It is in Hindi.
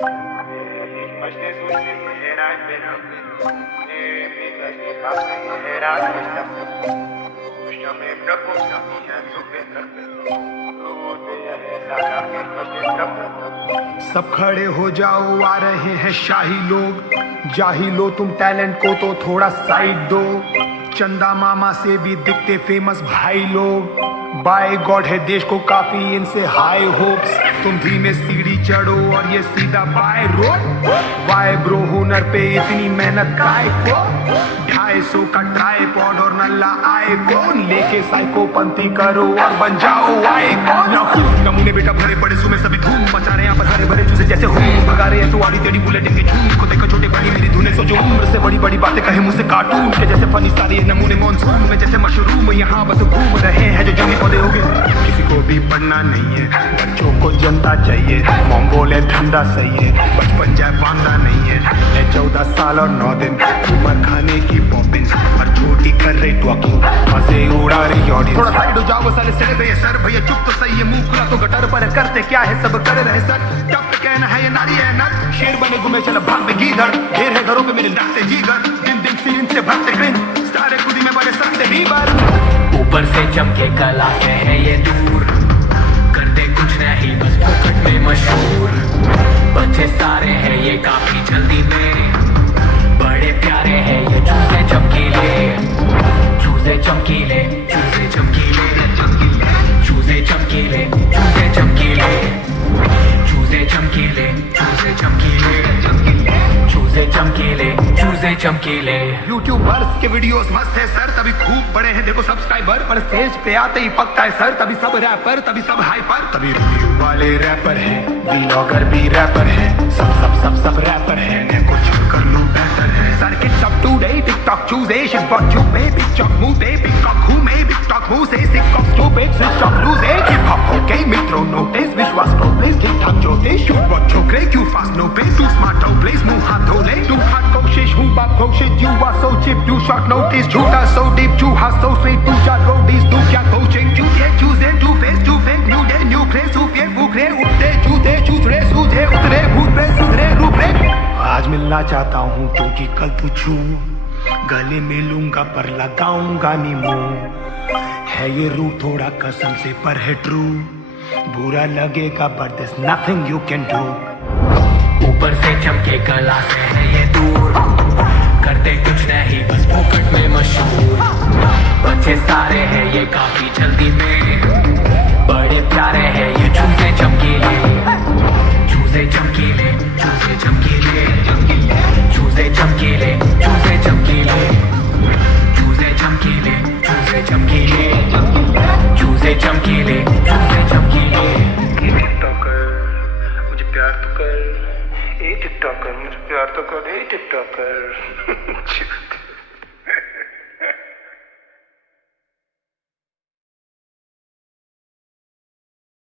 सब खड़े हो जाओ, आ रहे हैं शाही लोग। जाही लो तुम टैलेंट को तो थोड़ा साइड दो। चंदा मामा से भी दिखते फेमस भाई लोग। बाय गॉड है देश को काफी इनसे हाई होप्स। तुम धीमे सीढ़ी चढ़ो और ये सीधा बाय रोड। वाई ब्रो हुनर पे इतनी मेहनत काय को। 250 का ट्राइपॉड और नल्ला आईफोन लेके साइको पंथी करो और बन जाओ आईकॉन। नमूने बेटा भरे पड़े सुमे सभी धूम मचा रहे हैं पर हरे भरे जूसे जैसे हूँ भगा रहे हैं तो आड़ी टेढ़ी बुलेट इनके झूम को देखो छोटे बड़ी मेरी धुने सोचो उम्र से बड़ी बड़ी बातें कहे मुझसे कार्टून के जैसे फनी सारे नमूने मॉनसून में जैसे मशरूम यहाँ बस घूम रहे हैं जो जंगली पौधे हो गए। किसी को भी पढ़ना नहीं है, बच्चों को जनता चाहिए। मॉम बोले धंधा सही है, बचपन जाए बांधा नहीं है। 14 साल और 9 दिन उम्र खाने की पॉपिंस और छोटी कर रही टॉकिंग मजे उड़ा रही ऑडियंस। थोड़ा साइड हो जाओ साले चले गए सर भैया चुप तो सही है मुंह खुला तो गटर पर करते क्या है सब कर रहे सर। जब तक कहना है ये नारी है नर शेर बने घूमे चल भाग में गीदड़। ढेर है घरों पे मेरे नाचते जीगर दिन दिन सीन से भरते क्रिंज स्टार खुदी में बड़े सस्ते बीबर। ऊपर से चमके कला से है ये दूर करते कुछ नहीं बस फोकट में मशहूर। बच्चे सारे हैं ये काफी जल्दी में बड़े प्यारे हैं ये चूजे चमकीले। चूजे चमकीले चूजे चमकीले चूजे चमकीले चूजे चमकीले चूजे चमकीले चूजे चमकीले चूजे चमकीले चूजे चमकीले। यूट्यूबर्स के वीडियोस मस्त है सर तभी खूब बड़े हैं देखो सब्सक्राइबर पर स्टेज पे आते ही पकता है सर तभी सब रैपर तभी सब हाइपर तभी रिव्यू वाले रैपर हैं व्लॉगर भी रैपर हैं सब सब सब सब रैपर हैं मैं कुछ कर लूं बेहतर है। सर्किट सब टुडे टिकटॉक चूजे शिट बॉट चुप पे बिग चॉक मुंह पे बिग टॉक घूमे बिग टॉक मुंह से sick off stupid switch off लूजे हिप हॉप ओके मित्रों नोटिस विश्वास को प्लीज ठीक ठाक जोते शूट बॉट छोकरे क्यों फास्ट नो पे टू स्मार्ट हो प्लीज मुंह हाथ धो ले तू हाथ कोशिश हूं बाप कोशिश you are so cheap you short notice झूठा सो डीप चू हाथ सो स्वीट तू जा रोडीज तू क्या coaching choose choose to face to fake new day new fresh सूफे फूकरे उठते जूते चूसरे सूझे उतरे भूत पे सुधरे रूपे। आज मिलना चाहता हूँ क्योंकि कल तू छू गले मिलूंगा पर लगाऊंगा नी मुंह। है ये रूट थोड़ा कसम से पर है ट्रू बुरा लगेगा but there's nothing you can do। ऊपर से चमके कला से है ये दूर करते कुछ नहीं बस फोकट में मशहूर। बच्चे सारे हैं ये काफी जल्दी में बड़े प्यारे हैं ये चूजे चमकीले। चूजे चमकीले चूजे चमकीले चूजे चमकीले चूजे चमकीले चूजे चमकीले चूजे चमकीले चूजे चमकीले चूजे चमकीले। टिकटॉकर मुझे प्यार तो कर ए टिकटॉकर मुझे प्यार तो कर ए टिकटॉकर।